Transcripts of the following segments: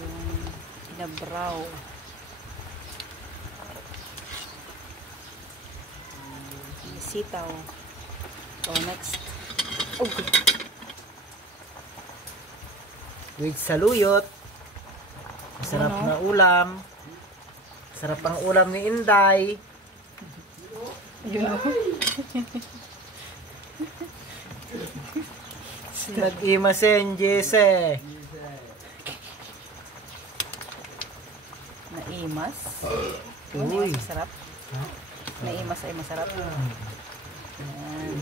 Yung inabraw. Sitaw. Oh, next. Oh, good. With saluyot. Masarap na ulam. Sarap ang ulam ni Inday. You know. Nag-imasen, Jesse. Naimas. Uy. Masarap. Naimas ay masarap. Ayan.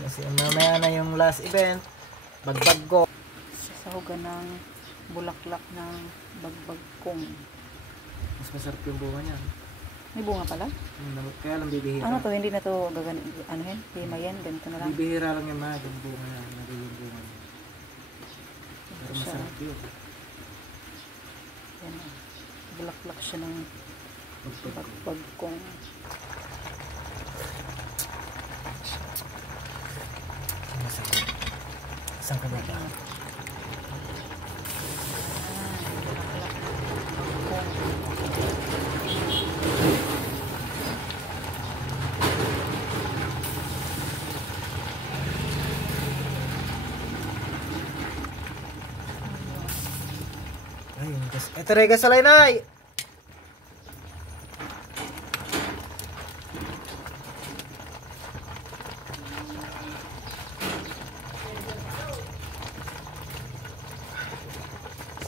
Kasi mamaya na yung last event. Bagbag ko. Sasahugan ng bulaklak ng bagbagkong. Mas masarap yung bunga niya. May bunga pala? Kaya lang bibihira. Ano to? Hindi na to ano yan? Lima yan? Ganito na lang. Bibihira lang yung mga yung bunga niya. Yung bunga niya. Pero Siya. masarap yun. Yan. Bulaklak siya ng bagbagkong. Masarap. Saan ka ba? Ayun, ito rin kasalay na.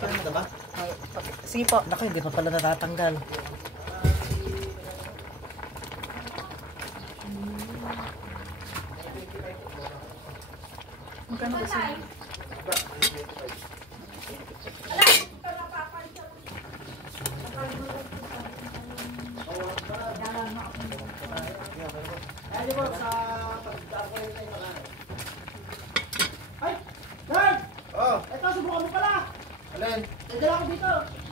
Ano ba? Sige po. Naku, hindi pa pala natatanggal. Magkano kasi? Ay, di ba sa pag-apoy tayo makain? Ay! Dad! Oh! Ito, subukan mo pala! Alin? Dadala ko dito!